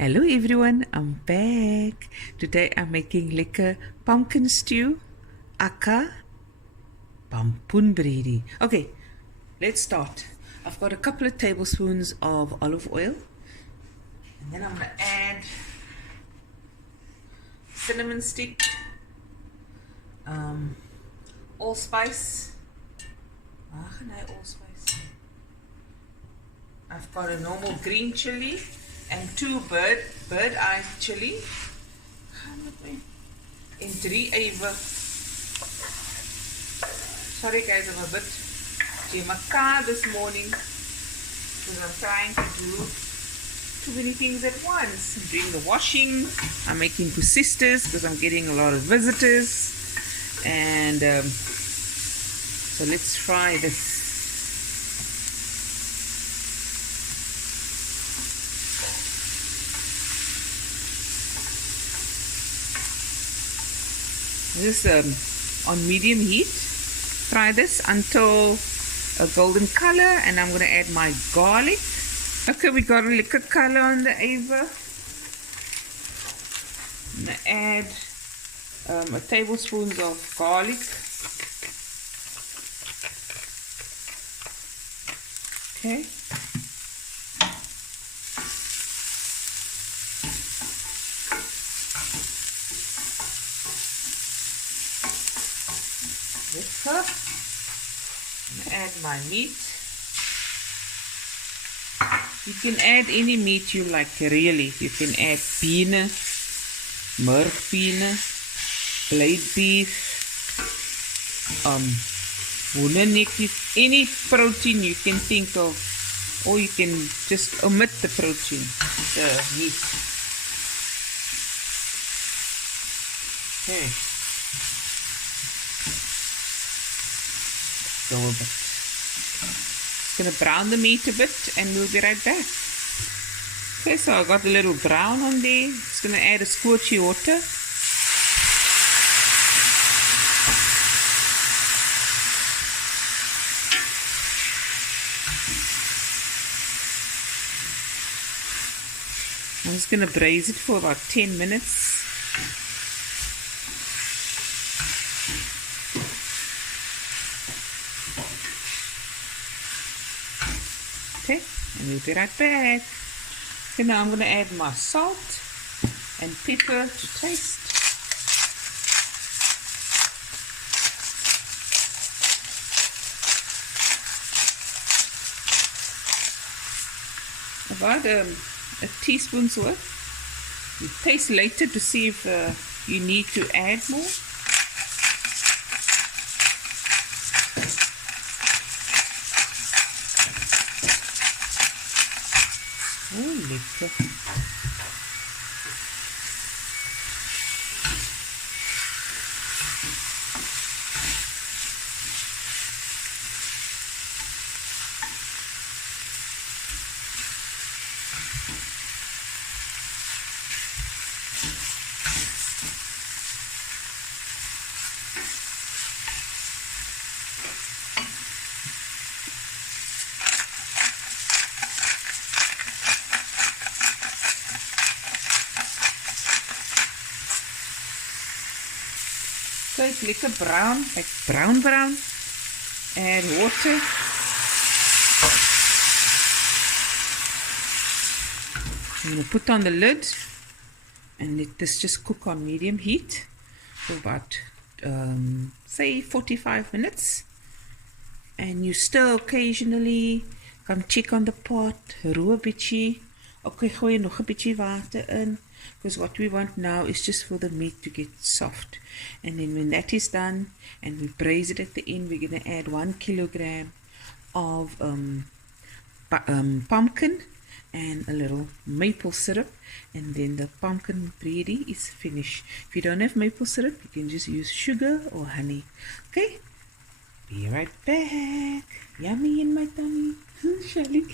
Hello everyone, I'm back. Today I'm making lekker pumpkin stew, aka pampoen bredie. Okay, let's start. I've got a couple of tablespoons of olive oil, and then I'm gonna add cinnamon stick, allspice. Allspice. I've got a normal green chili and two bird eye chili. En 3 ewe. Sorry guys, I'm a bit jamaka this morning because I'm trying to do too many things at once. I'm doing the washing, I'm making kusistas because I'm getting a lot of visitors, and so let's try this. This on medium heat. Fry this until a golden color, and I'm going to add my garlic. Okay, we got a little color on the Ava. I'm going to add a tablespoon of garlic. Okay. This up. I'm gonna add my meat. You can add any meat you like, really. You can add peene, murkpeene, blade beef, hoendernek, any protein you can think of, or you can just omit the protein, the meat. Okay. Go a bit. Just gonna brown the meat a bit and we'll be right back. Okay, so I got a little brown on there. Just gonna add a squirty water. I'm just gonna braise it for about 10 minutes. Okay, and we'll be right back. Okay, now I'm going to add my salt and pepper to taste. About a teaspoon's worth. You taste later to see if you need to add more. Oh, lekker. So it's lekker brown, like brown. Add water. I'm going to put on the lid and let this just cook on medium heat for about say 45 minutes. And you stir occasionally. Come check on the pot, roer 'n bietjie. Okay, gooi nog 'n bietjie water in. Because what we want now is just for the meat to get soft. And then when that is done and we braise it at the end, we're going to add 1 kilogram of pumpkin and a little maple syrup, and then the pumpkin bredie is finished. If you don't have maple syrup, you can just use sugar or honey. Okay, be right back. Yummy in my tummy. Shelly.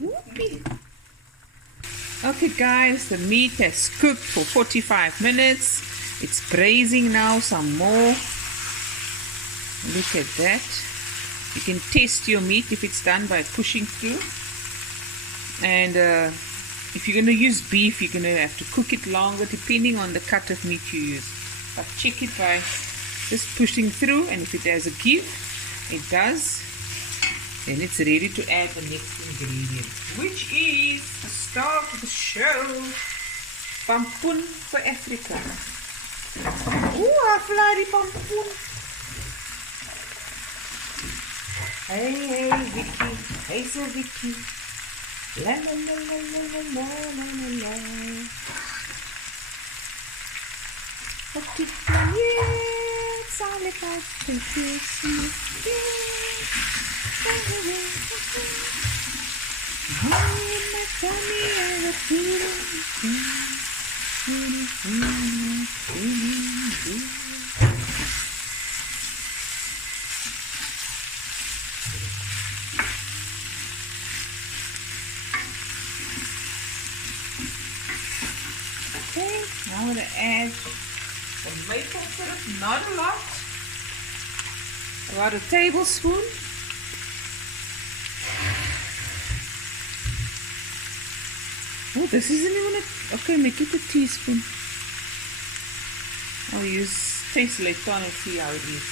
Whoopee. Okay guys, the meat has cooked for 45 minutes. It's braising now some more. Look at that. You can test your meat if it's done by pushing through. And If you're going to use beef, you're going to have to cook it longer depending on the cut of meat you use. But check it by just pushing through, and if it has a give, it does, then it's ready to add the next ingredient, which is the star of the show, pampoen for Africa. Ooh, I fly the pampoen. Hey, Vicky. Hey, so Vicky. La la la la la la la la la. What did it's all about the Christmas. Oh, my tummy, I was feeling. Okay, now I'm going to add some maple syrup, not a lot, about a tablespoon. Oh, this isn't even a, okay, make it a teaspoon. I'll use taste later on and see how it is.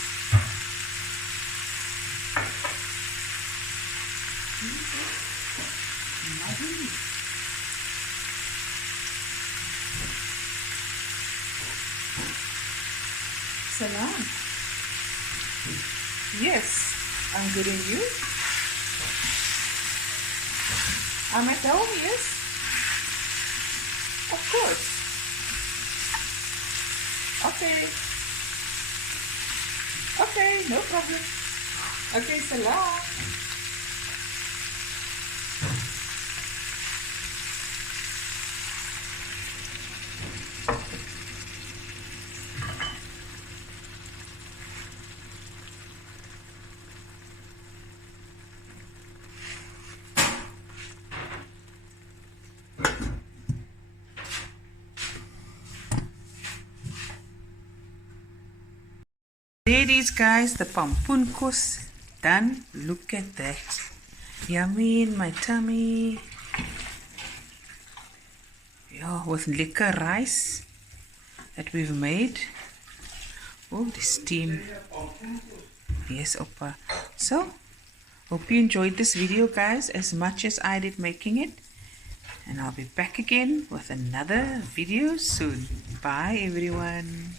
Salam. Yes, I'm good in you. I'm at home, yes. Of course. Okay. Okay, no problem. Okay, salam. There it is, guys, the pampoenkos done. Look at that. Yummy in my tummy. Yeah, with lekker rice that we've made. Oh, the steam. Yes, Oppa. So, hope you enjoyed this video, guys, as much as I did making it. And I'll be back again with another video soon. Bye, everyone.